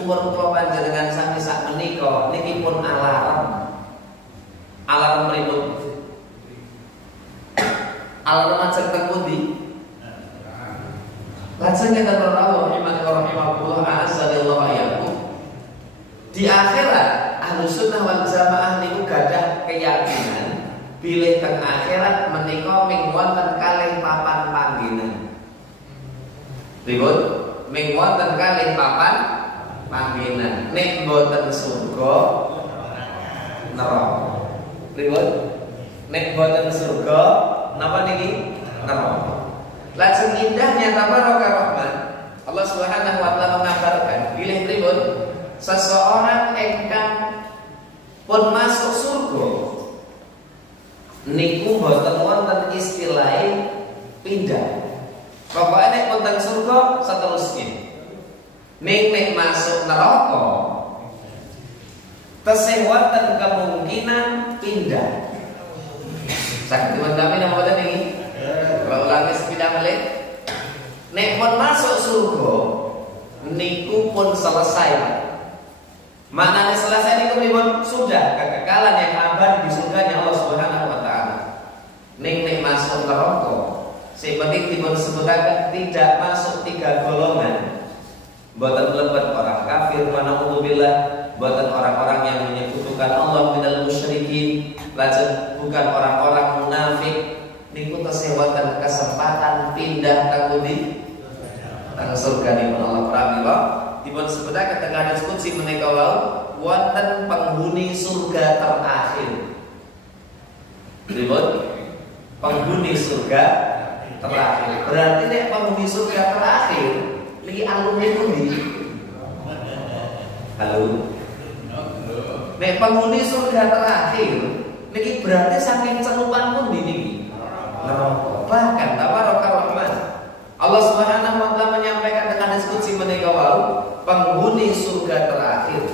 umur kula panjenengan sami sak menika niki pun alarm. Alarm pripun? Alarm ajeng teng pundi? Lajeng kita berlalu rahimahullah azallahu iyyakum. Di akhirat Ahlus Sunnah wal Jamaah niku gadah keyakinan bilih teng akhirat menika ming wonten kalih papan panggenan. Pripun? Ming wonten kalih papan panggenan. Nek boten surga neraka. Pripun? Nek boten surga napa niki? Neraka. Lajeng indahnya tabaraka rahman Allah Subhanahu wa taala mengabarkan bilih pripun seseorang ingkang pun masuk surga niku boten wonten istilahe pindah. Pokoke nek wonten surga seterusnya. Nek masuk neraka tesih wonten kemungkinan pindah. Sakit teman-teman napa boten niki? Kalau ulangi sepindah balik. Nek pun masuk surga niku pun selesai. Maknanya selesai niku pripun? Sudah kekekalan yang abadi di surganya Allah Subhanahu wa taala. Nek masuk neraka, sing penting dipun sebutaken tidak masuk 3 golongan. Boten mlebet orang kafir wa na'udzubillah, boten orang-orang yang menyekutukan Allah minal musyrikin, lajeng bukan orang-orang munafik. Niku tesih wonten kesempatan pindah teng pundi? Teng surga nipun Allah pramila dipun sebutaken teng hadis qudsi menika wau wonten penghuni surga terakhir. Pripun? Penghuni surga terakhir. Berarti nek penghuni surga terakhir niki alumni pundi? Halo. Nek penghuni surga terakhir niki berarti saking celupan pundi niki? Neraka. Bahkan tabaraka rahman Allah Subhanahu wa taala menyampaikan dengan hadis qudsi menika wau penghuni surga terakhir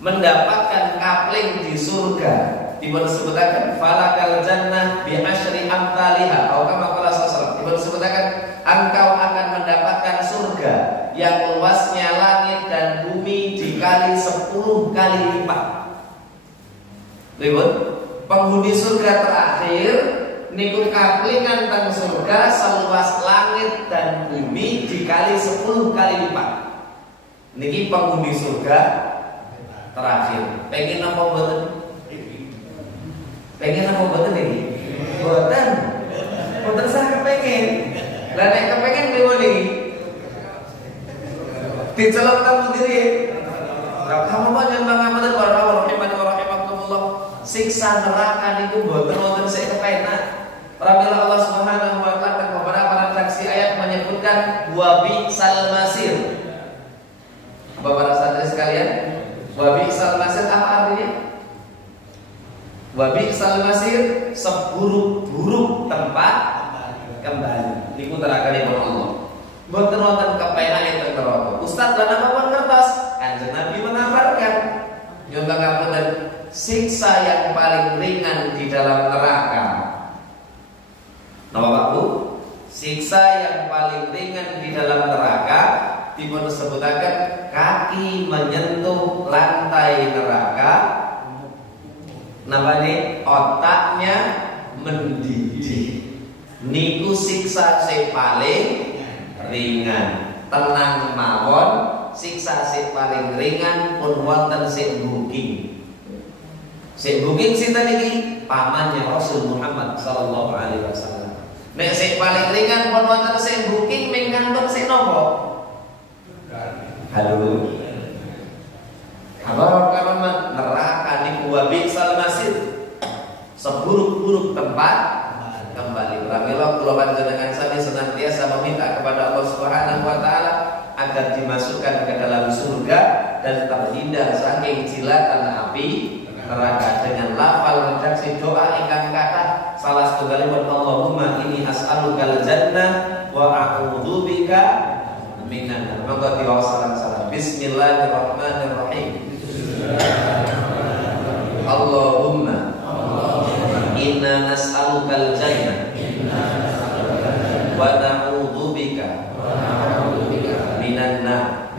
mendapatkan kapling di surga dipun sebutaken falakal jannah bi asyri amsalihha atau kama qala sallallahu dipun sebutaken engkau akan mendapatkan surga yang luasnya langit dan bumi dikali 10 kali lipat. Pripun? Penghuni surga terakhir niku kaplingan teng surga seluas langit dan bumi dikali 10 kali lipat. Niki penghuni surga terakhir. Pengen apa mboten? Pengen apa mboten niki? Mboten. Mboten sak kepengin. Lah nek kepengin pripun niki? Dicelok tamu diri. Lah kamu apa nyembah ngapunten para rahimakumullah. Siksa neraka niku mboten wonten sik kepenak. Apabila Allah Subhanahu wa taala kepada para saksi ayat menyebutkan wa bi'sal masir. Apa para santri sekalian? Wa bi'sal masir apa artinya? Wa bi'sal masir seburuk-buruk tempat kembali. Niku terakanipun Allah. Mboten wonten kepenake teng neraka. Ustaz lan apa ngertos? Kanjeng Nabi mengabarkan nyumbang ngapunten siksa yang paling ringan di dalam neraka. Napa Pak Bu? Siksa yang paling ringan di dalam neraka dipun sebutaken kaki menyentuh lantai neraka. Napane otaknya mendidih. Niku siksa sing paling ringan. Tenang mawon, siksa sing paling ringan pun wonten sing booking. Sing booking sinten iki? Pamannya Rasul Muhammad sallallahu alaihi wasallam. Nek sing paling ringan pun wonten sing booking ming kantor sing napa? Halo. Kabar neraka niku wa bi'sal masir. Seburuk-buruk tempat kembali. Pramila kula panjenengan sami senantiasa meminta kepada Allah Subhanahu wa taala agar dimasukkan ke dalam surga dan terhindar saking jilatan api neraka dengan lafal redaksi doa ingkang kathah salah setunggalipun Allahumma inni as'alukal jannah wa a'udzubika minan. Monggo diwasalan salam. Bismillahirrahmanirrahim. Allahumma inna nas'alukal jannah wa na'udzubika minan nar.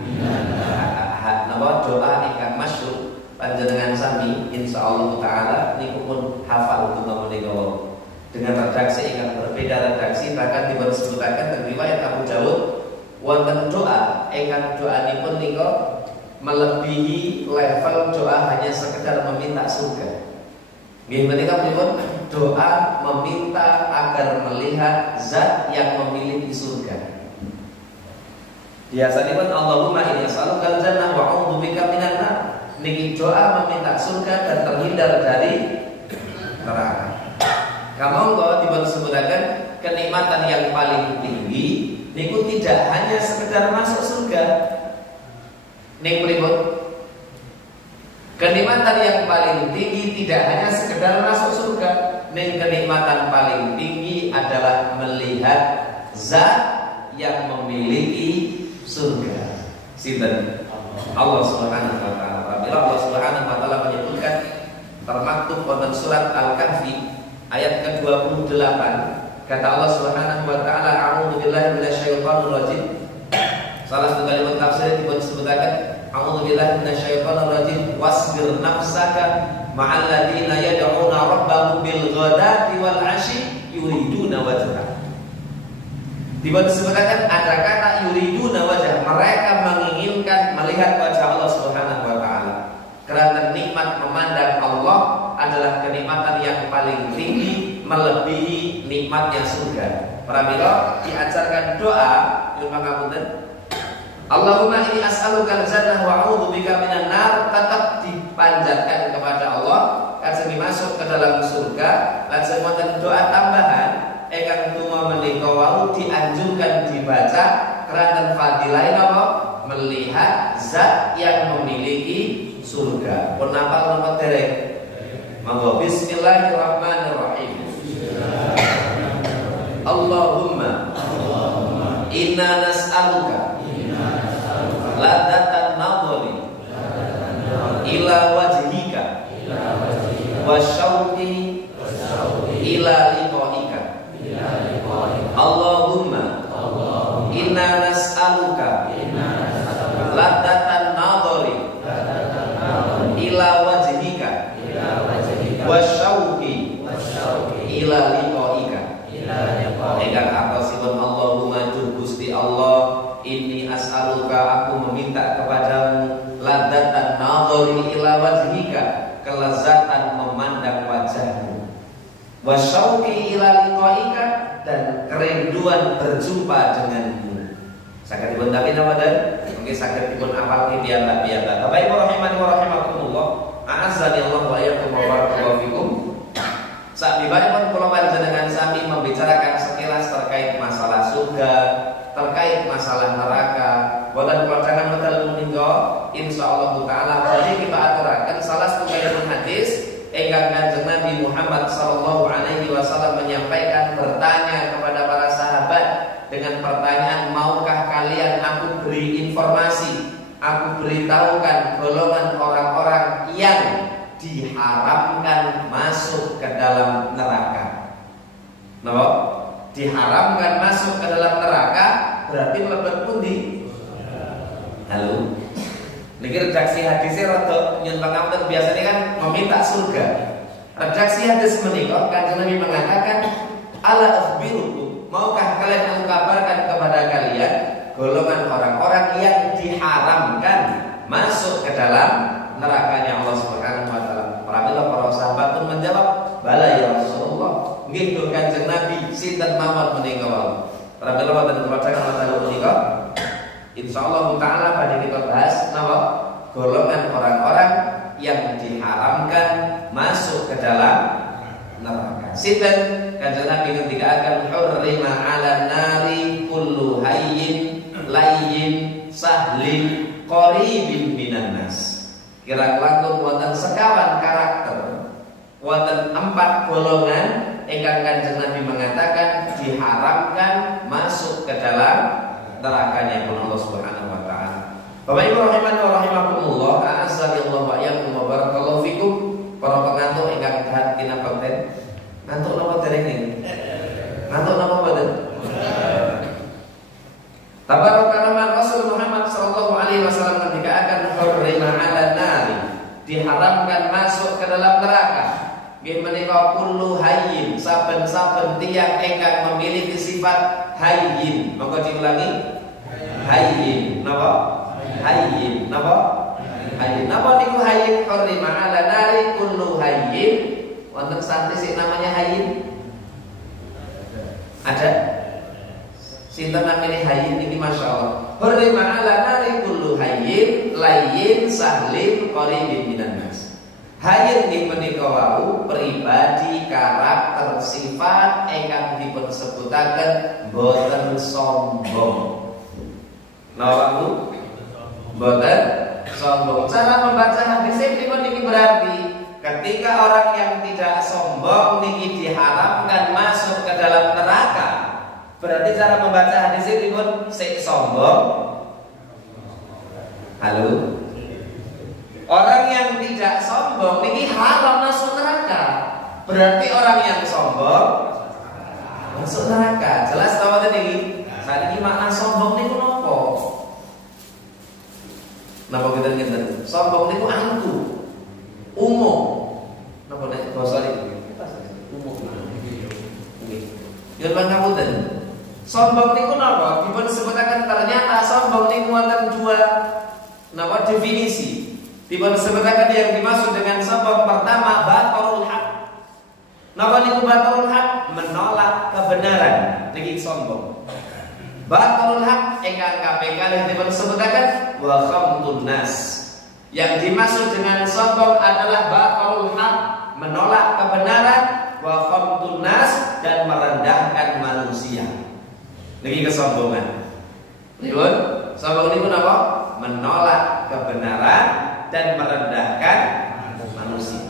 tanpa doa ingkang masyhur panjenengan sami insyaallah taala niku pun hafal utawa menika dengan redaksi ingkang berbeda redaksi bahkan disebutaken dalam riwayat Abu Dawud wonten doa ingkang doanipun nika melebihi level doa hanya sekedar meminta surga. Nggih menika pripun? Doa meminta agar melihat zat yang memiliki surga. Biasanipun Allahumma inni as'aluka al-jannah wa a'udzubika minan nar. Niki doa meminta surga dan terhindar dari neraka. Kamangka dipun sebutaken kenikmatan yang paling tinggi niku tidak hanya sekedar masuk surga. Ning pripun? Kenikmatan yang paling tinggi tidak hanya sekedar masuk surga. Ning kenikmatan paling tinggi adalah melihat zat yang memiliki surga. Sinten? Allah Subhanahu wa taala. Apabila Allah Subhanahu wa taala menyebutkan termaktub wonten surat Al-Kahfi ayat ke-28, kata Allah Subhanahu wa taala, a'udzu billahi minasyaitonir rajim. Salah satu kalimat tafsir dipun sebutaken a'udzu billahi minasyaitonir rajim wasbir nafsaka ma'al ladzina yad'una rabbahum bil ghadati wal 'ashyi yuriduna wajhah. Dipun sebutaken ada kata yuriduna wajah, mereka menginginkan melihat wajah Allah Subhanahu wa taala. Karena nikmat memandang Allah adalah kenikmatan yang paling tinggi melebihi nikmatnya surga. Pramila diajarkan doa ilmu ngapunten Allahumma inni as'aluka al-jannah wa a'udzubika minan nar, tetap dipanjatkan kepada Allah kajeng masuk ke dalam surga. Lajeng wonten doa tambahan ingkang tuma menika wau dianjurkan dibaca keranten fadilah napa melihat zat yang memiliki surga. Pun napa napa dereng? Monggo bismillahirrahmanirrahim. Allahumma inna nas'aluka ladatan nadhari ila wajhika wa syauqi ila liqa'ika. Allahumma inna nas'aluka ladatan nadhari ila wajhika wa syauqi ila liqa'ika. Ingkang akosipun Allahumma Gusti Allah, inni as'aluka, aku meminta kepadamu ladzatan nadhari ila wajhika, kelezatan memandang wajahmu, wa syauqi ila liqa'ika, dan kerinduan berjumpa denganmu. Saged dipun tapi namadan mungkin saged dipun apalke piyambak-piyambak. Bapak Ibu rahimani wa rahimakumullah, a'azzani Allah wa iyyakum wa barakallahu fikum. Sabibaripun kula panjenengan sami membicarakan sekilas terkait masalah surga, terkait masalah neraka. Boten kulajangan medal menika insyaallah taala badhe kita aturaken salah setunggalipun hadis ingkang Kanjeng Nabi Muhammad sallallahu alaihi wasallam menyampaikan bertanya kepada para sahabat dengan pertanyaan, maukah kalian aku beri informasi, aku beritahukan golongan orang-orang yang diharamkan masuk ke dalam neraka. Napa? Diharamkan masuk ke dalam neraka berarti mlebet pundi? Halo. Niki redaksi hadisnya rada nyun pangapunten, biasanya kan meminta surga. Redaksi hadis menika Kanjeng Nabi mengatakan, ala akhbirukum, maukah kalian aku kabarkan kepada kalian golongan orang-orang yang diharamkan masuk ke dalam nerakanya Allah Subhanahu wa taala. Pramila para sahabat pun menjawab, bala ya Rasulullah. Nggih to Kanjeng Nabi, sinten mawon menika wau. Pramila wonten kepadangan masalah menika insyaallah taala badhe kita bahas napa golongan orang-orang yang diharamkan masuk ke dalam neraka. Sinten? Kanjeng Nabi ketika akan hurrima 'alan nari kullu hayyin layyin sahlin qaribin minan nas. Kira langkung wonten sekawan karakter, wonten 4 golongan ingkang Kanjeng Nabi mengatakan diharamkan masuk ke dalam nerakanya pun Allah Subhanahu wa taala. Bapak Ibu rahimani wa rahimakumullah, a'azzallahu wa iyyakum wa barakallahu fikum. Para pengantuk ingkang hati napa ten? Ngantuk napa dereng niki? Ngantuk napa boten? Tabaraka nama Rasul Muhammad sallallahu alaihi wasallam ketika akan hurrima 'alan nari, diharamkan masuk ke dalam neraka. Nggih menika kullu hayyin, saben-saben tiyang ingkang memiliki sifat hayyin. Monggo diulangi. Hayyin. Napa? Hayyin. Napa? Hayyin. Napa niku hayyin? Hurrima 'alan nari kullu hayyin. Wonten santri sing namanya hayyin? Ada? Sinten namanya hayyin iki masyaallah. Hurrima 'alan nari kullu hayyin, layyin, sahlin, qaribin minan nas. Hayyin nggih menika wau pribadi, karakter, sifat ingkang dipun sebutaken boten sombong. Napa Bu? Boten sombong. Cara membaca hadis ini niki berarti ketika orang yang tidak sombong niki diharamkan masuk ke dalam neraka. Berarti cara membaca hadis ini pun sik sombong. Halo. Orang yang tidak sombong niki haram masuk neraka. Berarti orang yang sombong masuk neraka. Jelas ta mboten niki? Saiki makna sombong niku napa? Napa kita ngeten? Sombong niku angku. Umum. Napa nek basa niki? Umum. Nggih. Yen pangapunten. Sombong niku napa? Dipun sebutaken ternyata sombong niku wonten dua napa definisi. Dipun sebutaken yang dimaksud dengan sombong pertama batarul haq. Napa niku batarul haq? Menolak kebenaran. Niki sombong. Batarul haq ingkang kaping kalih dipun sebutaken wa khamtun nas. Yang dimaksud dengan sombong adalah batarul haq, menolak kebenaran, wa khamtun nas, dan merendahkan manusia. Niki kesombongan. Pripun? Sombong niku napa? Menolak kebenaran dan merendahkan manusia.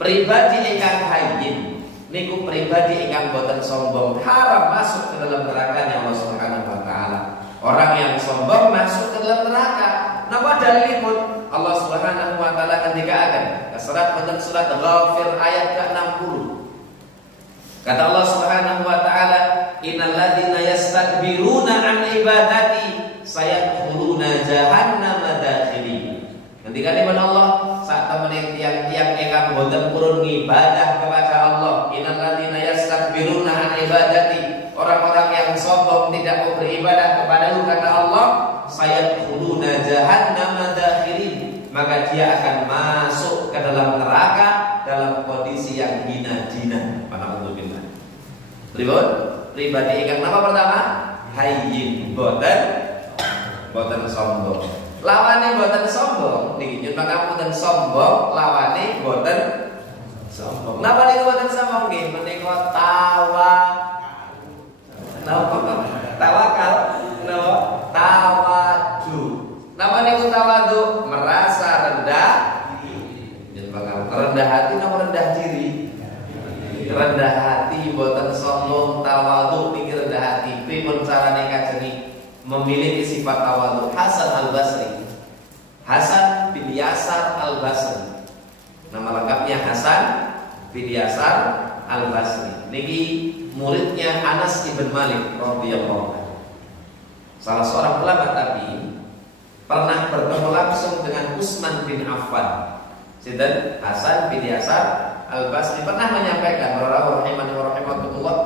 Pribadi ingkang hayyin niku pribadi ingkang boten sombong, haram masuk ke dalam nerakanya Allah Subhanahu wa taala. Orang yang sombong masuk ke dalam neraka. Napa dalilipun? Allah Subhanahu wa taala ngendikaaken surat wonten surat Ghafir ayat ke-60. Kata Allah Subhanahu wa taala, "Innal ladzina yastakbiruna an ibadati sayadkhuluna jahannama dakhirin." Ketika di mana Allah saat temen tiang-tiang ingkang boten purun ibadah kepada Allah, innal ladzina yastakbiruna an ibadati, orang-orang yang sombong tidak mau beribadah kepada-Ku kata Allah, sayadkhuluna jahannama dakhirin, maka dia akan masuk ke dalam neraka dalam kondisi yang hina-dina. Alhamdulillah. Pribadi ingkang nama pertama hayyin, boten sombong. Lawane boten sombong niki nyun pangapunten sombong, lawane boten sombong. Napa niku boten sombong nggih? Menika tawakal, napa? Tawadu. Napa niku tawadu? Merasa rendah diri. Nyun pangapunten rendah hati napa rendah diri? Rendah hati boten sombong, tawadu niki rendah hati. Pripun carane kajeng memiliki sifat tawadhu? Hasan Al-Basri, Hasan bin Yasar Al-Basri. Nama lengkapnya Hasan bin Yasar Al-Basri. Niki muridnya Anas ibn Malik radhiyallahu anhu. Salah seorang ulama tabi'in pernah bertemu langsung dengan Utsman bin Affan. Sinten? Hasan bin Yasar Al-Basri pernah menyampaikan, rahimani wa rahimakumullah,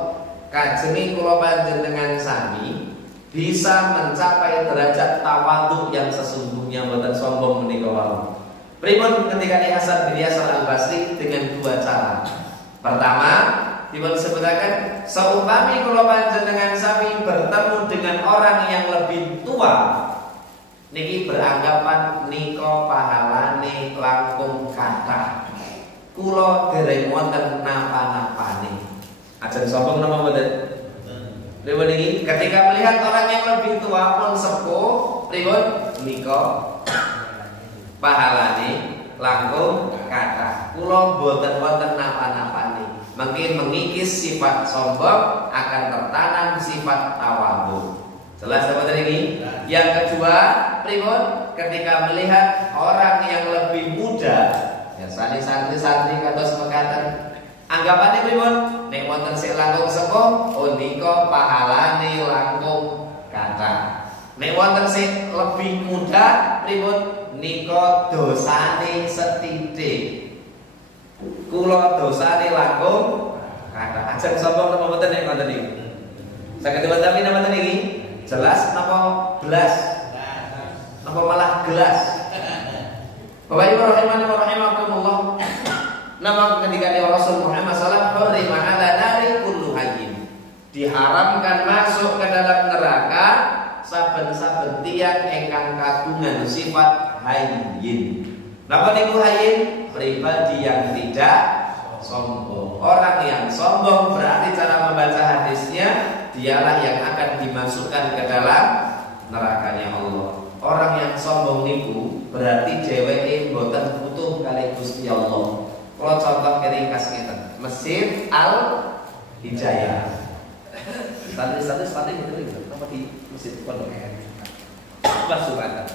kajeng kula panjenengan sami bisa mencapai derajat tawadhu yang sesungguhnya, boten sombong menika wau. Pripun ketika di Hasan bin Yasar Al-Basri? Dengan dua cara. Pertama, dipun sebutaken seumpami kula panjenengan sami bertemu dengan orang yang lebih tua, niki beranggapan nika pahalane langkung kathah. Kula dereng wonten napa-napane. Ajeng sombong napa mboten? Pripun niki? Ketika melihat orang yang lebih tua pun sepuh, pripun? Nika pahalane langkung kathah. Kula boten wonten napa-napane. Mungkin mengikis sifat sombong akan tertanam sifat tawadhu. Jelas apa tadi? Yang kedua, pripun? Ketika melihat orang yang lebih muda, ya santri-santri kados mekaten, anggapane pripun? Nek wonten sing langkung sepuh, oh nika pahalane langkung kathah. Nek wonten sing lebih muda pripun nika dosane setitik. Kula dosane langkung kathah. Ajeng sapa napa mboten nek ngoten iki? Saged diwacani napa niki? Jelas napa belas? Napa malah gelas? Bapak Ibu rahimani wa rahimakumullah. Nama ketika Rasul Muhammad sallallahu alaihi wasallam hurrima 'ala nari kullu hayyin. Diharamkan masuk ke dalam neraka saben-saben tiyang ingkang kagungan sifat hayyin. Napa niku hayyin? Pribadi yang tidak sombong. Orang yang sombong berarti cara membaca hadisnya dialah yang akan dimasukkan ke dalam nerakanya Allah. Orang yang sombong niku berarti dheweke mboten butuh kali Gusti Allah. Kalau contoh ringkas ngeten, Masjid Al Hidayah. Santri gitu. Apa di masjid pondok? Suratan.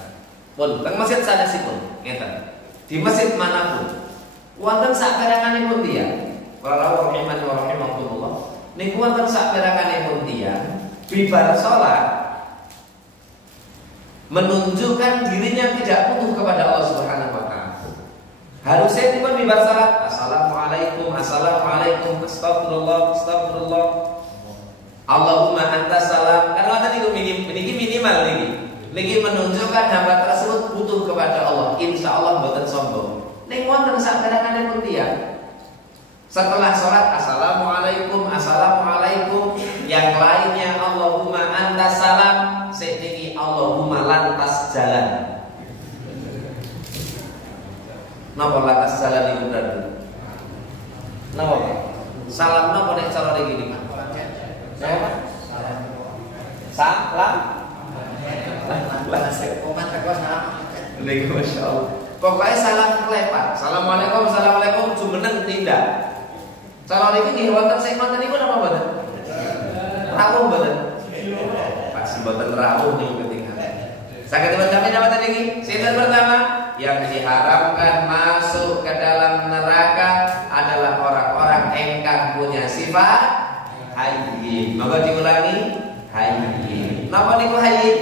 Pun teng masjid sanesipun ngeten. Di masjid manapun wonten saperanganipun tiyang, para rahimani wa rahimakumullah, niku wonten saperanganipun tiyang bibar salat menunjukkan dirinya tidak butuh kepada Allah Subhanahu wa taala. Harusnya tiba bibar salat, assalamualaikum, astagfirullah, Allahumma antas salam. Karena tadi niki minimal niki menunjukkan hamba tersebut butuh kepada Allah. Insya Allah mboten sombong. Ning wonten saperanganipun tiyang setelah sholat assalamualaikum, yang lainnya Allahumma antas salam, sediki Allahumma lantas jalan. Napa lantas jalan itu berarti? Napa? Salam napa nek cara iki niki? Napa? Salam. Masya Allah. Pokoknya salam kelepat. Assalamualaikum jumeneng tindak. Cara niki nggih wonten sing ngoten niku napa mboten? Rawuh mboten? Pasti mboten rawuh niku ketinggalan. Saged dipahami napa niki? Sinten pertama yang diharamkan masuk ke dalam neraka adalah orang-orang ingkang punya sifat hayyin. Maka diulangi, hayyin. Napa niku hayyin?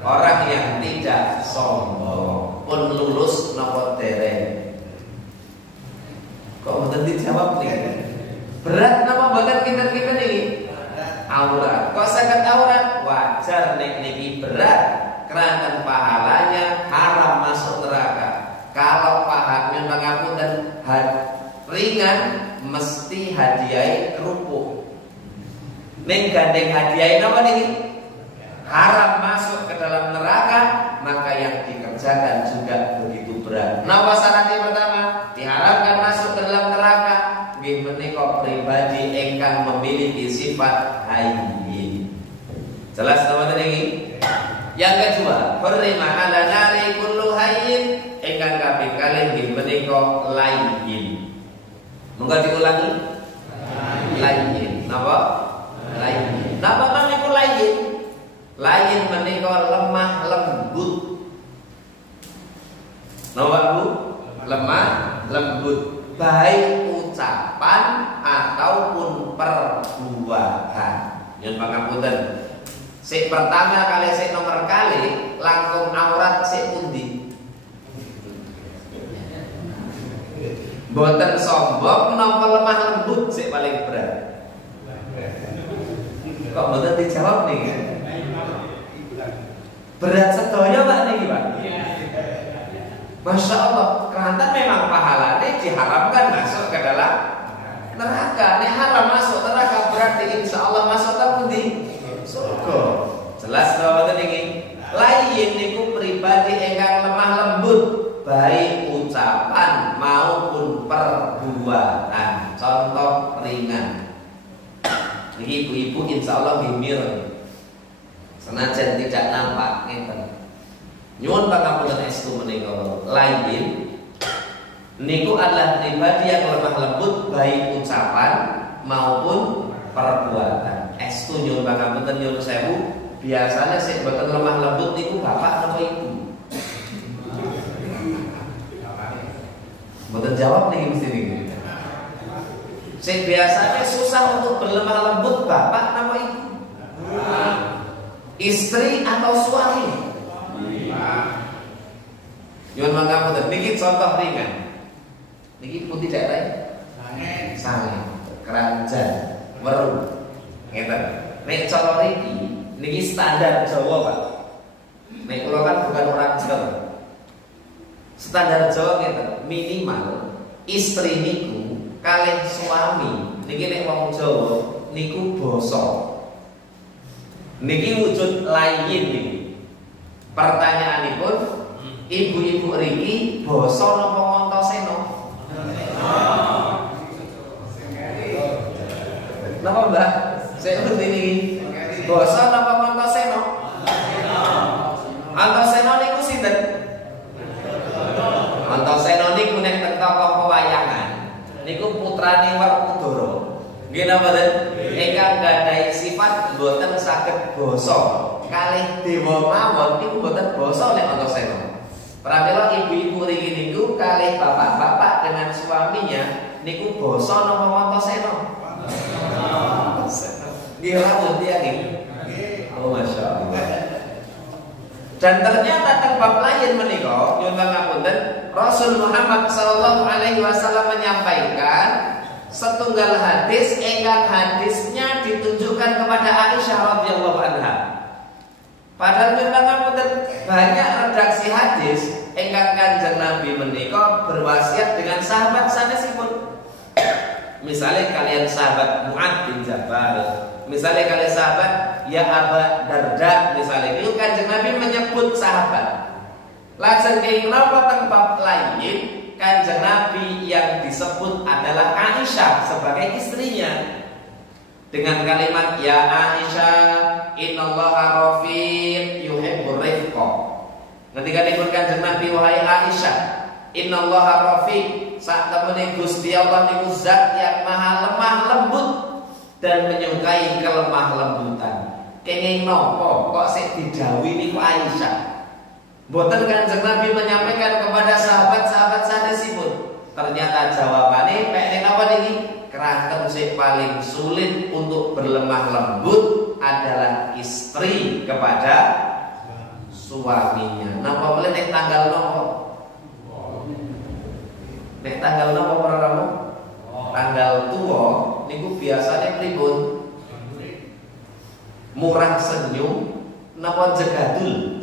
Orang yang tidak sombong. Pun lulus napa dereng. Kok mboten dijawab nih? Berat napa mboten kinten-kinten iki? Aurat. Kok saged aurat? Wajar nek niki berat. Kerana pahalanya haram masuk neraka. Kalau pahalanya pangapunten ringan, mesti hadiah kerupuk. Ning gandeng hadiah napa niki? Haram masuk ke dalam neraka, maka yang dikerjakan juga begitu berat. Napa syaratnya pertama? Diharamkan masuk ke dalam neraka nggih menika pribadi ingkang memiliki sifat hayyin. Jelas napa niki? Yang kedua, hurrima 'ala nari kullu hayyin, ingkang kaping kalih nggih menika layyin. Monggo diulangi. Layyin. Napa? Layyin. Napa niku layyin? Layyin menika lemah lembut. Napa Bu? Lemah lembut, baik ucapan ataupun perbuatan. Yen pangapunten. Sik pertama kali sik nomor kali langkung aurat sik pundi? Mboten sombong napa lemah lembut sik paling berat? Kok mboten dijawab nih? Berat sedaya Pak niki, Pak. Masya Allah, karena memang pahalanya diharamkan masuk ke dalam neraka. Nek haram masuk neraka berarti insya Allah masuk pundi? Surga. Jelas bahwa ini layyin niku pribadi ingkang lemah lembut, baik ucapan maupun perbuatan. Contoh ringan. Niki ibu-ibu insya Allah bimir. Senajan tidak nampak ngeten. Nyuwun pangapunten estu menika layyin niku adalah pribadi yang lemah lembut baik ucapan maupun perbuatan. Estu nyuwun pangapunten nyuwun sewu, biasanya sik boten lemah lembut niku bapak napa ibu? Boten jawab nih mesti niki. Sik biasanya susah untuk berlemah lembut bapak napa ibu? Istri atau suami? Nyuwun pangapunten, niki contoh ringan. Niki pun tidak lain. Sange, keranjang, weru. Ngeten. Nek cara niki standar Jawa, Pak. Nek kula kan bukan orang Jawa. Standar Jawa ngeten, minimal istri niku kalih suami niki nek wong Jawa niku basa. Niki wujud lain niki. Pertanyaanipun, ibu-ibu riki basa napa Antasena? Napa Mbak? Saya ngerti niki. Basa napa Antasena? Antasena niku sinten? Antasena niku nek teng tokoh pewayangan niku putrane Werkudara. Nggih napa ten? Ingkang gadahi sifat boten saged basa kalih dewa mawon niku boten basa nek Antasena. Pramila ibu-ibu riki niku kalih bapak-bapak dengan suaminya niku basa napa Antasena? Nggih rawuh tiyang iki. Oh masyaallah. Dan ternyata teng bab lain menika nyuwun pangapunten Rasul Muhammad sallallahu alaihi wasallam menyampaikan setunggal hadis ingkang hadisnya ditujukan kepada Aisyah radhiyallahu anha. Padahal nyuwun pangapunten banyak redaksi hadis ingkang Kanjeng Nabi menika berwasiat dengan sahabat sanesipun. Misalnya kalian sahabat Mu'ad bin Jabal, misalnya kalian sahabat ya Aba Darda, misalnya itu Kanjeng Nabi menyebut sahabat. Lajeng kenging napa teng bab lain Kanjeng Nabi yang disebut adalah Aisyah sebagai istrinya dengan kalimat ya Aisyah innallaha rafiq yuhibbur rifqa. Ketika disebut Kanjeng Nabi wahai Aisyah innallaha rafiq, sak temene Gusti Allah niku zat yang maha lemah lembut dan menyukai kelemah lembutan. Kenging napa kok sik didhawuhi niku Aisyah? Mboten Kanjeng Nabi menyampaikan kepada sahabat-sahabat sanesipun. Ternyata jawabannya pek apa niki? Kraten sing paling sulit untuk berlemah lembut adalah istri kepada suaminya. Napa boleh nek tanggal napa? Nek tanggal napa para ramu? Tanggal tua niku biasanya pripun? Murah senyum napa jegadul?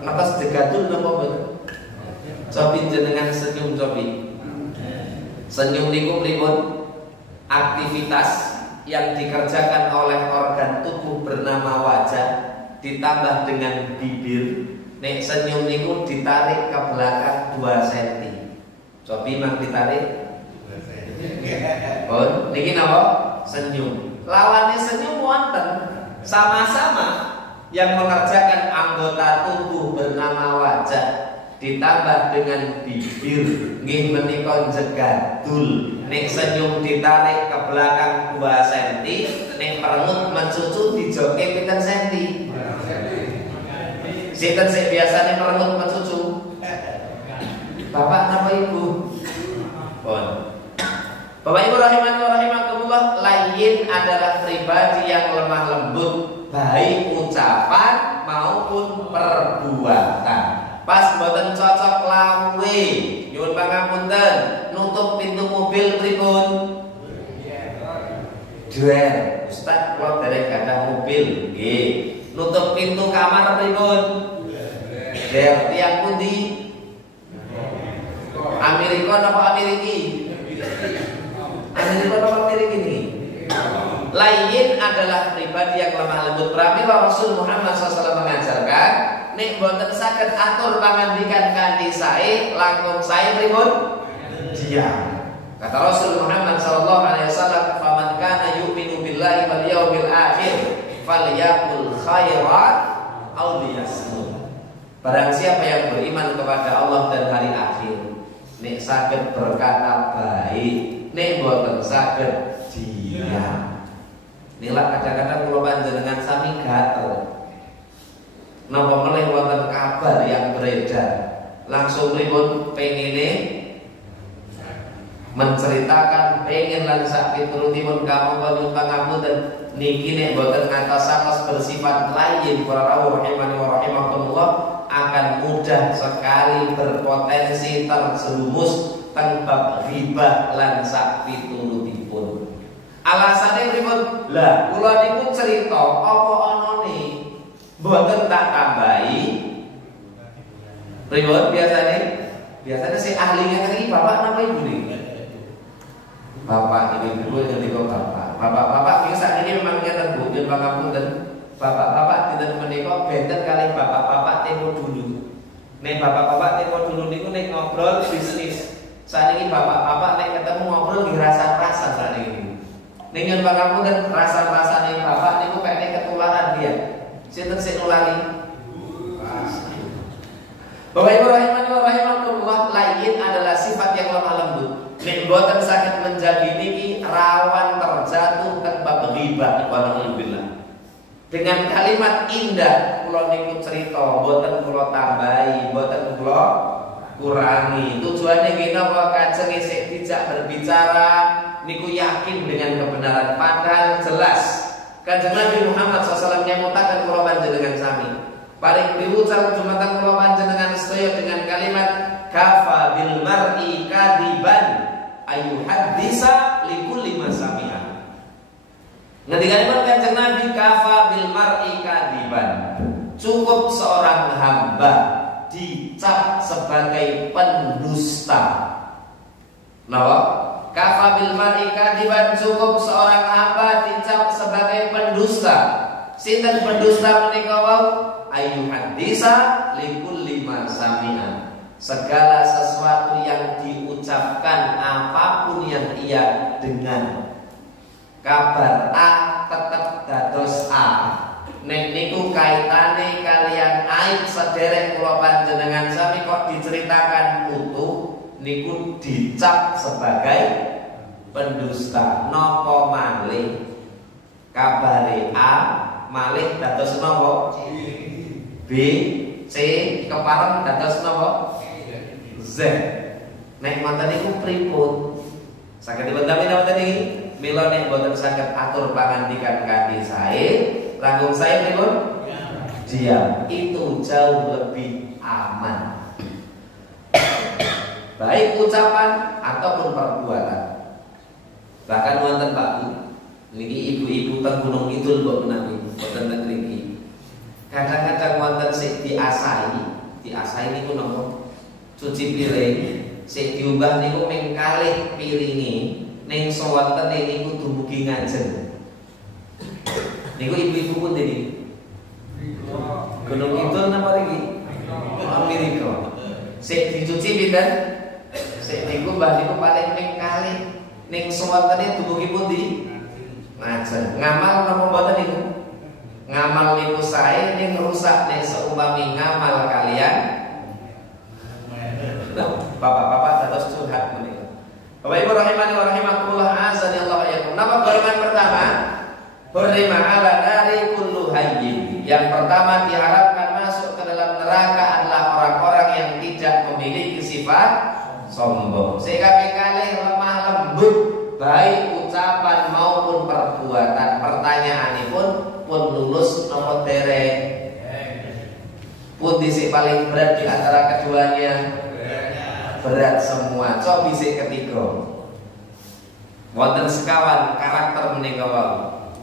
Atas jegadul napa mboten? Cobi jenengan senyum cobi. Senyum niku pripun? Aktivitas yang dikerjakan oleh organ tubuh bernama wajah ditambah dengan bibir. Nek senyum niku ditarik ke belakang 2 cm. Cobi mang ditarik. Oh, niki napa? Senyum. Lawannya senyum wonten sama-sama yang mengerjakan anggota tubuh bernama wajah ditambah dengan bibir nggih menika jegadul. Nek senyum ditarik ke belakang 2 cm, nek perengut mencucu dijoke pinten senti? Sinten sing biasane perengut mencucu? Bapak napa Ibu? Pun. Bapak Ibu rahimani wa rahimakumullah, lain adalah pribadi yang lemah lembut baik ucapan maupun perbuatan. Pas mboten cocok lawe, nyuwun pangapunten, nutup pintu mobil pripun? Duel. Ustaz kula dereng gadah mobil, nggih. Nutup pintu kamar pripun? Der tiyang pundi? Amerika napa Ameriki? Amerika napa Ameriki ini? Lain adalah pribadi yang lemah lembut. Pramila Rasul Muhammad SAW mengajarkan, nek boten saged atur pangandikan kanthi sae, langkung sae pripun? Diam. Kata Rasul Muhammad SAW, "Faman kana yu'minu billahi wal yawmil akhir, falyaqul khairan aw liyasmut." Barang siapa yang beriman kepada Allah dan hari akhir, nek saged berkata baik, nek boten saged diam. Nila kadang-kadang kula panjenengan sami gatel. Napa meneh wonten kabar yang beredar, langsung pripun pengine menceritakan pengen lan sak piturutipun kamangka nyuwun pangapunten niki nek boten ngantos bersifat lain para rawuh rahimani wa rahimakumullah akan mudah sekali berpotensi terjerumus teng bab ghibah lan sak piturutipun. Alasane pripun? Lah, kula niku cerita apa anane boten tak tambahi. Pripun biasane? Biasane si ahlinya iki bapak napa ibu nih? Bapak ini ibu ngerti kok bapak. Bapak-bapak iki sakniki memang ngeten Bu, yen pangapunten. Bapak-bapak dinten menika benten kali bapak-bapak tempo dulu. Nek bapak-bapak tempo dulu niku nek ngobrol bisnis. Sakniki bapak-bapak nek ketemu ngobrol nggih rasa-rasa sakniki. Nek yen pangapunten rasa-rasane bapak niku kayaknya ketularan dia. Sinten sing nulari? Bapak Ibu rahimakumullah, lain adalah sifat yang lemah lembut. Nek boten saged menjadi niki rawan terjatuh tanpa ghibah walhamdulillah. Dengan kalimat indah kula niku cerita, boten kula tambahi, boten kula kurangi. Tujuannya kita bahwa kajeng isih dijak berbicara niku yakin dengan kebenaran, padahal jelas Kanjeng Nabi Muhammad SAW nyamutaken kula panjenengan sami. Paling diucap dumateng kula panjenengan sedaya dengan kalimat kafa bil mar'i kadiban ayu hadisa likulli masami'a. Ngendikanipun Kanjeng Nabi kafa bil mar'i kadiban. Cukup seorang hamba dicap sebagai pendusta. Napa? Kafa bil mar'i kadiban, cukup seorang hamba dicap sebagai pendusta. Sinten pendusta menika wau? Ayu hadisa likulli masami'a. Segala sesuatu yang diucapkan apapun yang ia dengar. Kabar A tetap dados A. Nek niku kaitane kalian aib sederek kula panjenengan sami kok diceritakan utuh niku dicap sebagai pendusta. Napa malih kabare A malih dados napa? B, C kepareng dados napa? Z. Nek ngoten niku pripun? Saged dipendami napa niki? Mila nek boten saged atur pangandikan kanthi sae, langkung sae pripun? Diam. Itu jauh lebih aman. Baik ucapan ataupun perbuatan. Bahkan wonten Pak Bu, niki ibu-ibu teng Gunung Kidul mbok menawi boten teng mriki. Kadang-kadang wonten sik diasahi niku napa? Cuci piring, sik diubah niku ming kalih piringe ning sawontene niku dumugi ngajeng. Niku ibu-ibu pun niki. Gunung Kidul napa iki? Amerika. Sik dicuci pinten? Sik diubah niku paling ming kalih ning sawontene dumugi pundi? Ngajeng. Ngamal napa mboten niku? Ngamal niku sae ning rusak nek seumpami ngamal kalian. Bapak-bapak dados curhat menika. Bapak Ibu rahimani wa rahimakumullah, azza Allah yakum. Napa golongan pertama? Hurrima ala nari kullu hayyin. Yang pertama diharapkan masuk ke dalam neraka adalah orang-orang yang tidak memiliki sifat sombong. Sehingga kalih lemah lembut baik ucapan maupun perbuatan. Pertanyaanipun pun lulus nomor derek. Pundi sing paling berat di antara keduanya? Berat semua. Coba bisik ketiga. Wonten sekawan karakter menika wau.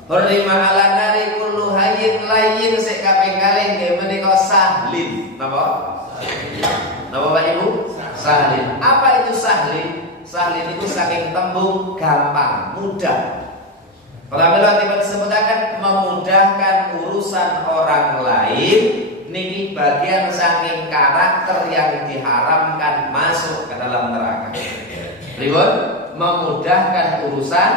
Hurrima ala nari kullu hayyin layyin sik kaping kalih nggih menika sahlin. Napa? Napa Pak Ibu? Sahlin. Apa itu sahlin? Sahlin itu saking tembung gampang, mudah. Pramila tiba disebutaken memudahkan urusan orang lain. Niki bagian saking karakter yang diharamkan masuk ke dalam neraka. Pripun? Memudahkan urusan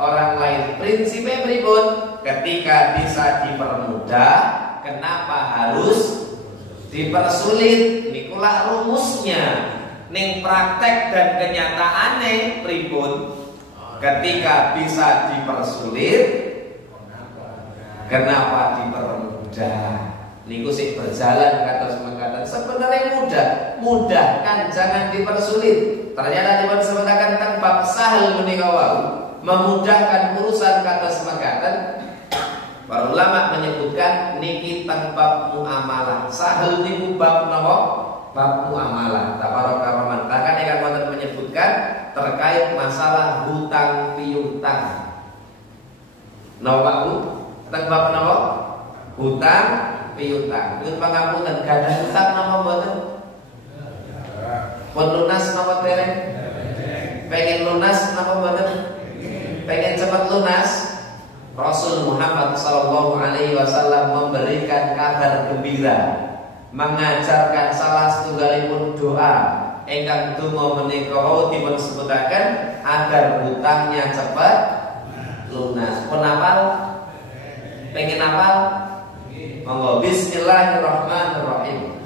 orang lain. Prinsipnya pripun? Ketika bisa dipermudah, kenapa harus dipersulit? Nikulah rumusnya. Ning praktek dan kenyataane pripun? Ketika bisa dipersulit, kenapa dipermudah? Niku sik berjalan kados mengatakan sebenarnya mudahkan, jangan dipersulit. Ternyata disebutkan tentang bab sahal menika wau, memudahkan urusan kados mengatakan Para ulama menyebutkan niki teng bab muamalah. Sahel niku bab napa? Bab muamalah. Tabaraka rahman. Bahkan yang wonten menyebutkan terkait masalah hutang piutang. Napa Bu? Teng bab napa? Hutang piutang. Nyuwun pangapunten gadah hutang napa mboten? Pun lunas napa dereng? Pengen lunas napa mboten? Pengen cepat lunas? Rasul Muhammad sallallahu alaihi wasallam memberikan kabar gembira, mengajarkan salah setunggalipun doa ingkang donga menika wau dipun sebutaken agar hutangnya cepat lunas. Pun apal? Pengen apal? Monggo bismillahirrahmanirrahim.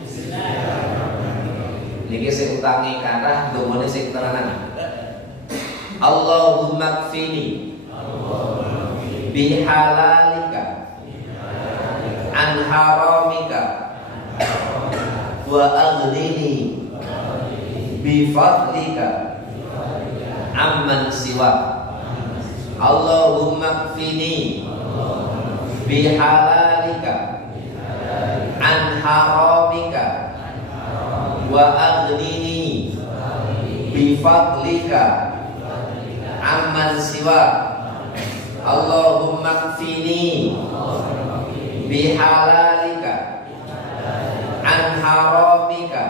Niki sing utangi kathah dongane sing tenanan. Allahumma kfini bihalalika an haramika wa aghnini bifadlika amman siwa. Allahumma kfini bihalalika an haramika wa aghnini bifadlika amman siwa. Allahumma kfini bihalalika an haramika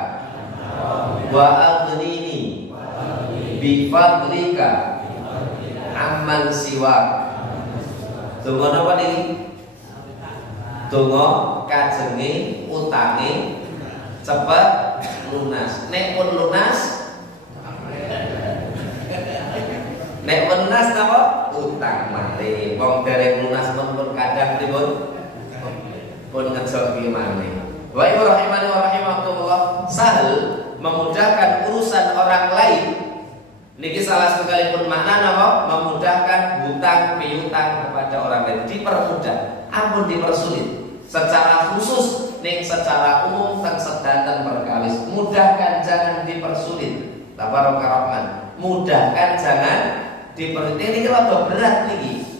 wa aghnini bifadlika amman siwa. Donga napa niki? Donga kajenge utange cepet lunas. Nek pun lunas, nek pun lunas napa? Utang mati. Wong dereng lunas pun kadang pripun? Pun ngejoki malih. Wa rahimani wa rahimakumullah. Sahal memudahkan urusan orang lain. Niki salah sekalipun makna napa? Memudahkan hutang piutang kepada orang lain, dipermudah, ampun dipersulit. Secara khusus ning secara umum teng sedanten perkawis, mudahkan jangan dipersulit. Tabaraka rahman. Mudahkan jangan dipersulit. Ini rada berat niki.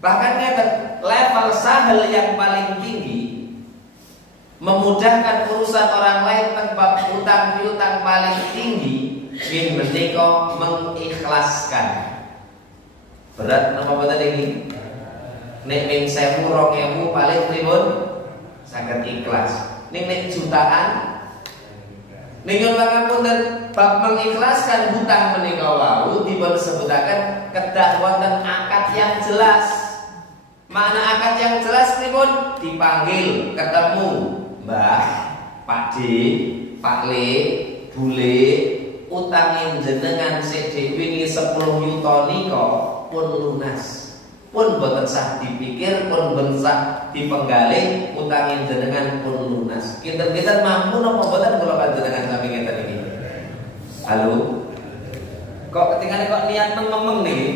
Bahkan ngeten, level sahel yang paling tinggi memudahkan urusan orang lain tempat hutang piutang paling tinggi bin menika mengikhlaskan. Berat napa boten iki? Nek ning 1000 2000 paling pripun? Saged ikhlas. Nek jutaan ning pangapunten bab mengikhlaskan hutang menika wau dipun sebutaken kedah wonten akad yang jelas. Makna akad yang jelas pripun? Dipanggil ketemu Mbah, Pak D, Pak Le, Bule, utangin jenengan sik wingi 10 yuta nika pun lunas. Pun boten sah dipikir, pun boten sah dipenggalih, utangin jenengan pun lunas. Kinten-kinten mampu napa boten kula panjenengan sami ngeten iki. Halo. Kok ketingane kok niat memeng niki?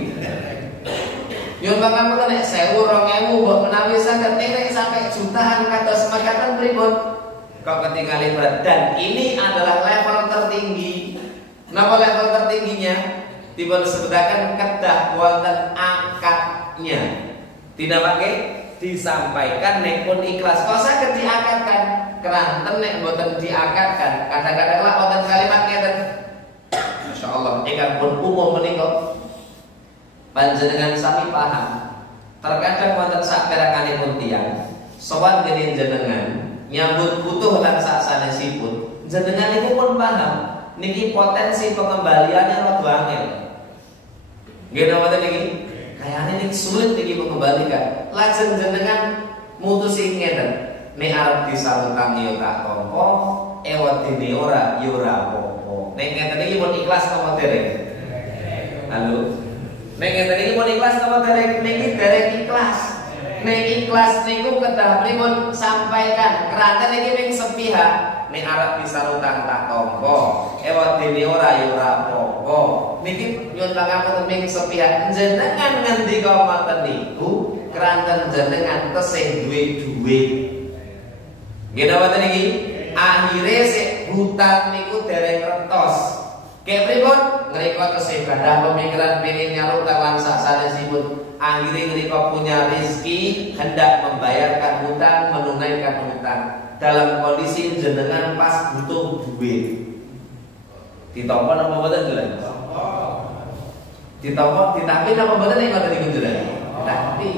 Yo pangapunten nek 1000 2000 mbok menawi saged nek sampai jutaan kados mekaten pripun? Kok ketinggalan berat. Dan ini adalah level tertinggi. Napa level tertingginya? Dipun sebutaken kedah wonten akadnya. Tidak pakai disampaikan nek pun ikhlas. Kok saged diakadkan? Keranten nek mboten diakadkan. Kadang-kadang lah wonten kalimat ngeten. Masyaallah, ingkang pun umum menika panjenengan sami paham. Terkadang wonten saperanganipun tiyang sowan dening jenengan nyambut butuh lan sasanesipun, jenengan niku pun paham niki potensi pengembaliannya rada angel. Nggih napa niki? Kayane niki sulit niki mengembalikan. Lajeng jenengan mutusi ngeten, nek arep disalutang yo tak tampa, ewadene ora yo ora apa-apa. Nek ngeten iki pun ikhlas apa dereng? Halo. Nek ngeten iki pun ikhlas apa dereng? Niki dereng ikhlas. Nek ikhlas niku kedah pripun sampaikan. Keranten iki ping sepihak. Nek arep disarutang tak tampa, ewadene ora ya ora apa-apa. Niki nyuwun pangapunten ping sepihak. Jenengan ngendika ngoten niku keranten jenengan tesih duwe dhuwit. Nggih napa niki? Akhire sik hutang niku dereng rentos. Kaya pripun? Ngreka tesih gadah pemikiran pengin nyarutang lan sasanesipun akhirnya mereka punya rezeki, hendak membayarkan hutang, menunaikan hutang dalam kondisi jenengan pas butuh duit. Ditompo napa mboten jelas? Ditompo, ditapi napa mboten nek mboten niku jelas? Tapi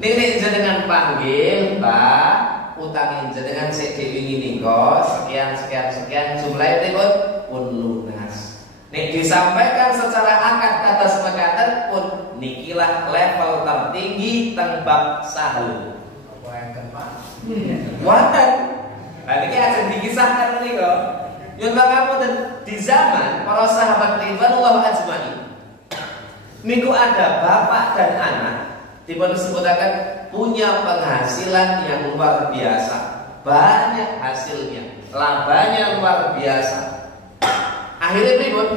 nek jenengan panggil, Pak, utangin jenengan sik diwingi nika sekian jumlahe pun lunas. Nek disampaikan secara akad kata sepakatan pun nikilah level tertinggi tembak sahlu. Apa yang keempat? Wonten. Nah niki akan dikisahkan nika. Yen pangapunten di zaman para sahabat ridwanullah ajmain. Niku ada bapak dan anak dipun disebutaken punya penghasilan yang luar biasa. Banyak hasilnya, labanya luar biasa. Akhirnya pripun?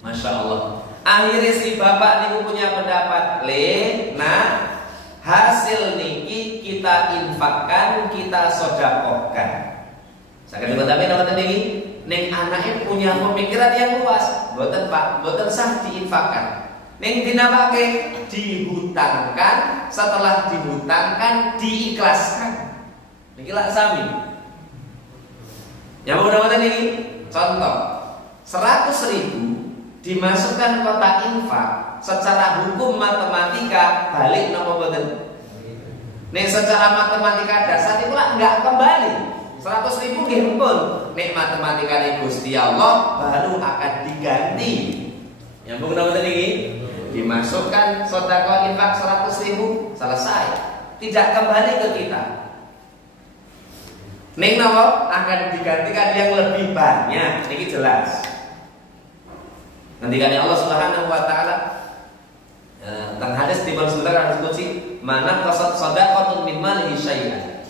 Masya Allah. Akhirnya si bapak niku punya pendapat, nah hasil niki kita infakkan, kita sodakohkan. Sakit tapi nama niki, neng anaknya punya pemikiran yang luas. Boten Pak, boten sah diinfakkan. Neng dinamake dihutangkan, setelah dihutangkan diikhlaskan. Niki lak sami. Yang mau nama niki contoh. 100.000 dimasukkan kotak infak secara hukum matematika balik nomor boten. Nek secara matematika dasar itu lah nggak kembali. 100.000 nggih pun. Nek matematika Gusti Allah baru akan diganti. Yang pun nomor ini dimasukkan sedekah infak 100.000 selesai. Tidak kembali ke kita. Nek nomor akan digantikan yang lebih banyak. Ini jelas. Nantikan Allah Subhanahu wa taala tentang hadis di dalam hadis qudsi, "Mana qasad shadaqatun min malihi syai'an."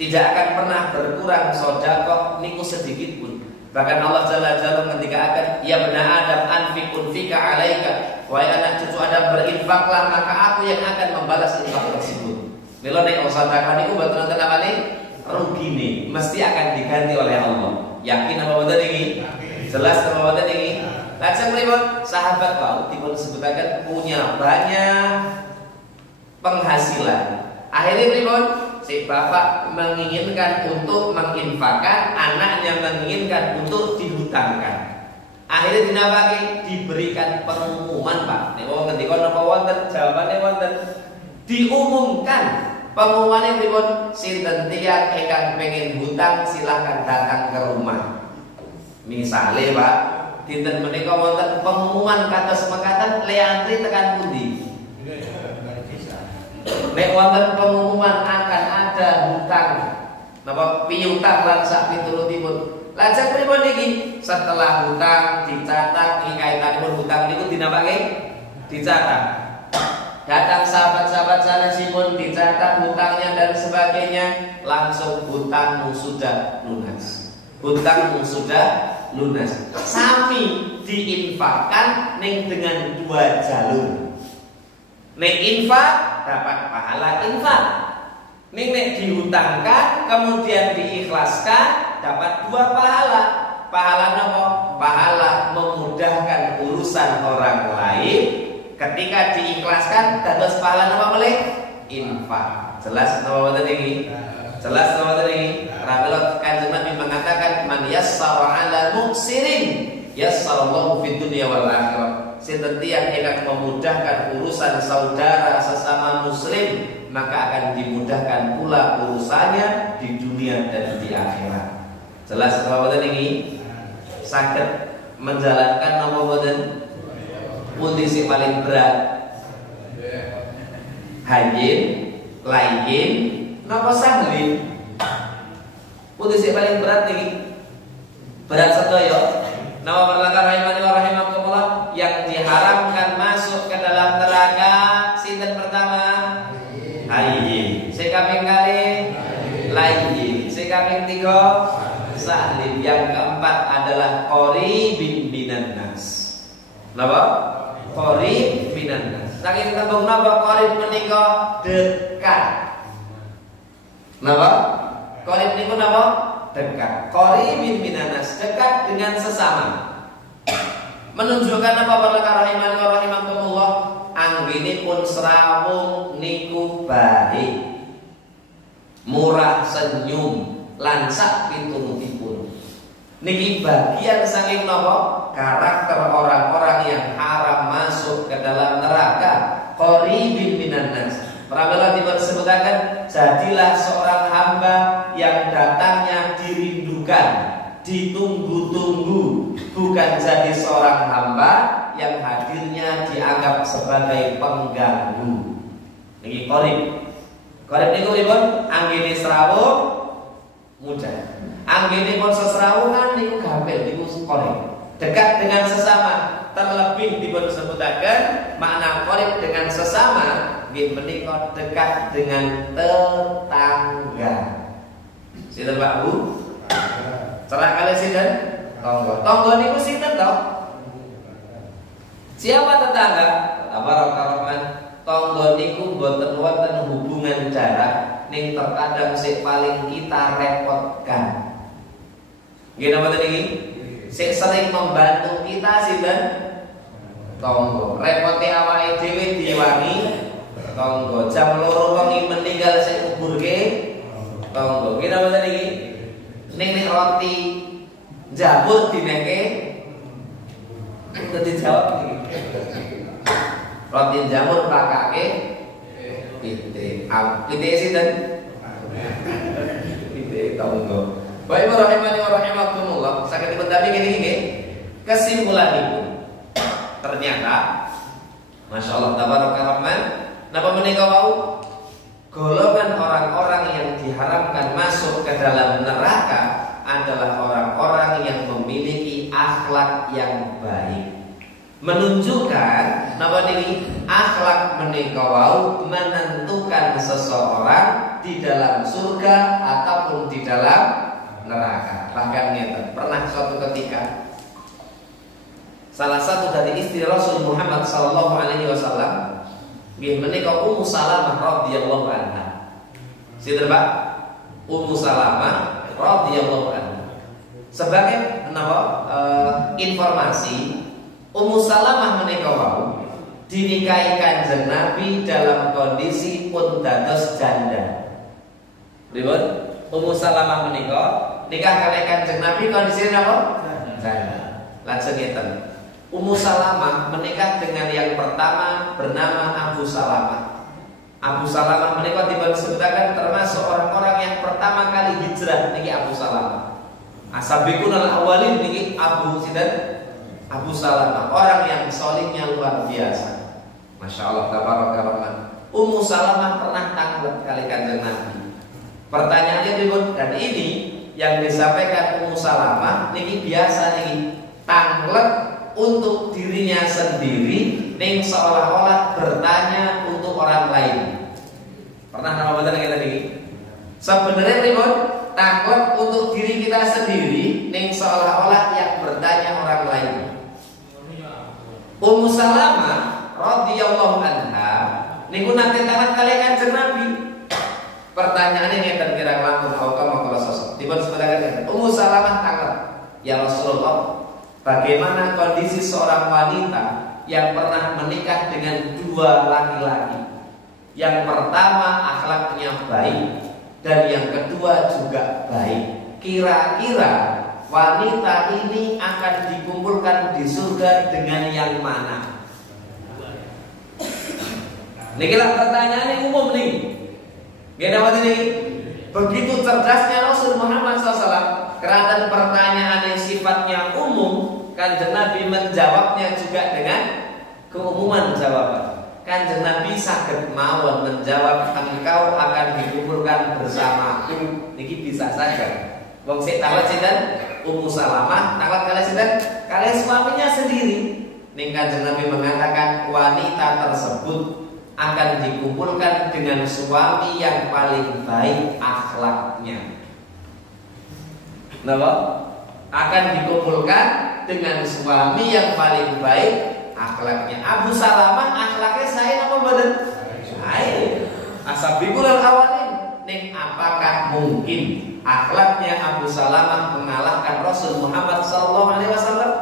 Tidak akan pernah berkurang sedekah niku sedikit pun. Bahkan Allah Jalla Jalla ketika akan ya bani Adam anfiqun fika alaika, wahai anak cucu Adam berinfaklah maka aku yang akan membalas infak tersebut. Mila nek sedekah niku mboten wonten apa nih? Rugi nih, mesti akan diganti oleh Allah. Yakin apa betul ini? Jelas apa betul ini? Lajeng pripun? Sahabat wau dipun sebutaken punya banyak penghasilan. Akhirnya pripun? Si bapak menginginkan untuk menginfakkan, anaknya menginginkan untuk dihutangkan. Akhirnya dinapake diberikan pengumuman, Pak. Nek wong ngendika napa wonten? Jawabane wonten. Diumumkan. Pengumumannya pripun? Sinten tiyang ingkang pengen hutang silahkan datang ke rumah. Misale, Pak, dinten menika wonten pengumuman kados mekaten le antri tekan pundi? Nek wonten pengumuman akan ada hutang napa piutang lan sak piturutipun. Lajeng pripun niki? Setelah hutang dicatat iki kaitanipun hutang niku dinapake dicatat. Datang sahabat-sahabat sanesipun dicatat hutangnya dan sebagainya, langsung hutangmu sudah lunas. Hutangmu sudah lunas. Sami diinfakkan ning dengan 2 jalur. Nek infak dapat pahala infak. Nek dihutangkan kemudian diikhlaskan dapat 2 pahala. Pahala napa? Pahala memudahkan urusan orang lain. Ketika diikhlaskan dados pahala napa melih? Infak. Jelas napa boten iki? Jelas napa boten iki? Rasulullah Kanjeng Nabi mengatakan man yassara 'ala muksirin yassarallahu fid dunya wal akhirah. Sinten tiyang ingkang memudahkan urusan saudara sesama muslim, maka akan dimudahkan pula urusannya di dunia dan di akhirat. Jelas napa boten iki? Saged menjalankan napa boten? Pundi sing paling berat? Hayyin, layyin, napa sahlin? Pundi sing paling berat niki? Berat sedaya. Napa perkara rahimani wa rahimakumullah yang diharamkan masuk ke dalam neraka sinten pertama? Hayyin. Sing kaping kalih layyin. Sing kaping 3 sahlin. Yang keempat adalah qaribin minan nas. Napa? Qarib minan nas. Saking tembung napa qarib menika dekat. Napa? Qarib niku napa? Dekat. Qaribin minan nas, dekat dengan sesama. Menunjukkan apa perkara rahimani wa rahimakumullah, anggenipun srawung niku baik, murah senyum lan sak pitunutipun. Niki bagian saking napa? Karakter orang-orang yang haram masuk ke dalam neraka, qaribin minan nas. Pramila disebutaken, jadilah seorang hamba yang datangnya dirindukan, ditunggu-tunggu, bukan jadi seorang hamba yang hadirnya dianggap sebagai pengganggu. Niki qarib. Qarib niku pripun? Anggene srawung mudah. Anggenipun sesrawungan niku gampil niku qarib. Dekat dengan sesama, terlebih dipun sebutaken makna qarib dengan sesama nggih menika dekat dengan tetangga. Sinten Pak Bu? Cerah kali sinten? Tangga. Tangga niku sinten to? Siapa tetangga? Tabarakallah. Tangga niku boten wonten hubungan darah ning terkadang sing paling kita repotkan. Nggih napa niki? Sing sering membantu kita sinten? Tangga. Repote awake dhewe diwangi tangga. Jam 2 wengi meninggal sing kuburke tangga. Nggih napa niki? Ning roti jamur dineke dadi jawab niki. Roti jamur pakake pitik. Pitik sinten? Pitik tangga. Baik warahmatullahi wabarakatuh. Sakit dipun tadi gini. Kesimpulanipun ternyata Masya Allah tabarakallah, napa menika wau golongan orang-orang yang diharamkan masuk ke dalam neraka adalah orang-orang yang memiliki akhlak yang baik. Menunjukkan napa niki akhlak menika wau menentukan seseorang di dalam surga ataupun di dalam neraka. Bahkan ngeten, pernah suatu ketika salah satu dari istri Rasul Muhammad sallallahu alaihi wasallam nggih menika Ummu Salamah radhiyallahu anha. Sinten Pak? Ummu Salamah radhiyallahu anha. Sebagai informasi, Ummu Salamah menika wau dinikahi Kanjeng Nabi dalam kondisi pun dados janda. Pripun? Ummu Salamah menika nikah kali Kanjeng Nabi kondisinya apa? Janda. Lajeng ngeten. Ummu Salamah menikah dengan yang pertama bernama Abu Salamah. Abu Salamah menika disebutkan termasuk orang-orang yang pertama kali hijrah niki Abu Salamah. Asabiqun al-awwalin niki Abu Abu Salamah, orang yang solihnya luar biasa. Masya Allah tabarakallah. Ummu Salamah pernah tanglet kali Kanjeng Nabi. Pertanyaannya ribut, dan ini yang disampaikan Ummu Salamah niki biasa niki tanglet untuk dirinya sendiri, ning seolah-olah bertanya untuk orang lain. Pernah nama betul kita tadi? Sebenarnya ribut takut untuk diri kita sendiri, ning seolah-olah yang bertanya orang lain. Ummu Salamah radhiyallahu anha niku nate tangan kali Kanjeng Nabi. Pertanyaannya ngeten kira langkung kalau sosok. Dipun sebutaken Ummu Salamah takut, "Ya Rasulullah, bagaimana kondisi seorang wanita yang pernah menikah dengan dua laki-laki? Yang pertama akhlaknya baik dan yang kedua juga baik. Kira-kira wanita ini akan dikumpulkan di surga dengan yang mana?" Nikilah pertanyaan umum nih. Gimana ini? Begitu cerdasnya Rasul Muhammad SAW. Kerana pertanyaan yang sifatnya umum, Kanjeng Nabi menjawabnya juga dengan keumuman jawaban. Kanjeng Nabi saged mawon menjawab, engkau akan dikumpulkan bersamaku. Niki bisa saja. Wong sik tawat sinten? Ummu Salamah tawat kali sinten? Kali suaminya sendiri. Ning Kanjeng Nabi mengatakan wanita tersebut akan dikumpulkan dengan suami yang paling baik akhlaknya. Napa? Akan dikumpulkan dengan suami yang paling baik akhlaknya. Abu Salamah akhlaknya saya apa mboten? Saya. Asabiqul awalin. Ning apakah mungkin akhlaknya Abu Salamah mengalahkan Rasul Muhammad sallallahu alaihi wasallam?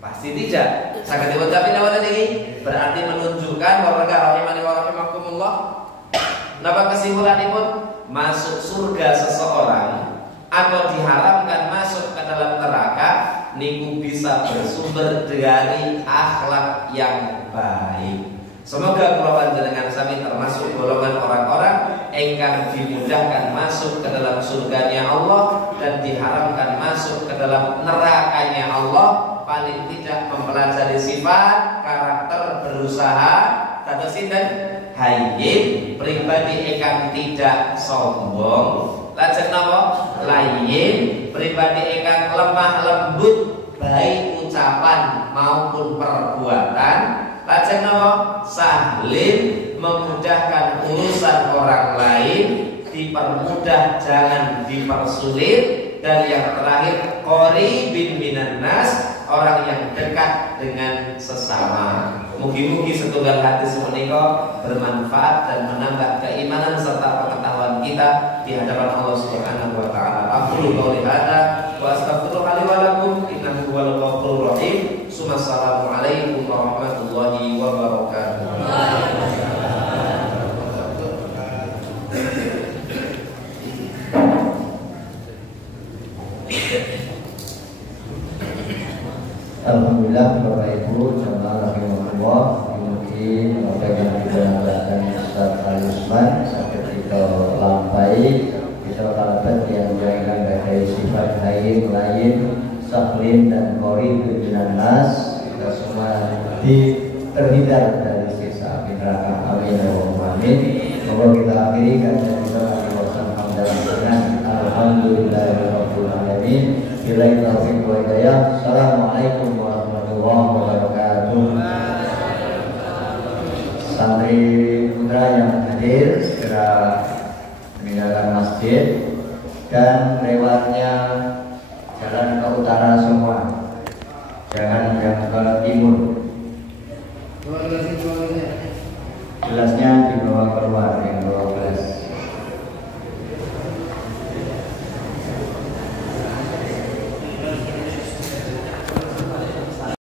Pasti tidak. Saged dipun tapi napa niki? Berarti menunjukkan bahwa rahimani wa rahimakumullah. Napa kesimpulanipun? Masuk surga seseorang atau diharamkan masuk ke dalam neraka niku bisa bersumber dari akhlak yang baik. Semoga kula panjenengan sami termasuk golongan orang-orang engkang dimudahkan masuk ke dalam surganya Allah dan diharamkan masuk ke dalam nerakanya Allah, paling tidak mempelajari sifat karakter berusaha kata sinten hayyin, pribadi engkang tidak sombong, lajeng napa layyin, pribadi engkang lemah lembut baik ucapan maupun perbuatan, lajeng napa sahlin, memudahkan urusan orang lain, dipermudah jangan dipersulit, dan yang terakhir qaribin minan nas, orang yang dekat dengan sesama. Mugi-mugi setunggal hadis menika bermanfaat dan menambah keimanan serta pengetahuan kita di hadapan Allah Subhanahu wa taala. Aqulu qouli hadza wa astaghfirullaha li wa lakum innahu huwal ghafurur rahim. Assalamualaikum warahmatullahi wabarakatuh. Alhamdulillah, Bapak Ibu jamaah rahimahullah, mungkin apa yang dibanggakan Ustaz Al-Usman sampai kita lampai bisa kalabat yang menjalankan bagai sifat lain sahlin dan qarib minan nas, kita semua terhindar dari siksa api neraka. Amin ya rabbal alamin. Semoga kita akhiri kajian kita dengan alhamdulillahirabbil alamin. Billahi taufiq wal hidayah. Assalamualaikum warahmatullahi wabarakatuh. Santri putra yang hadir segera meninggalkan masjid dan lewatnya jalan ke utara semua, jangan yang ke timur.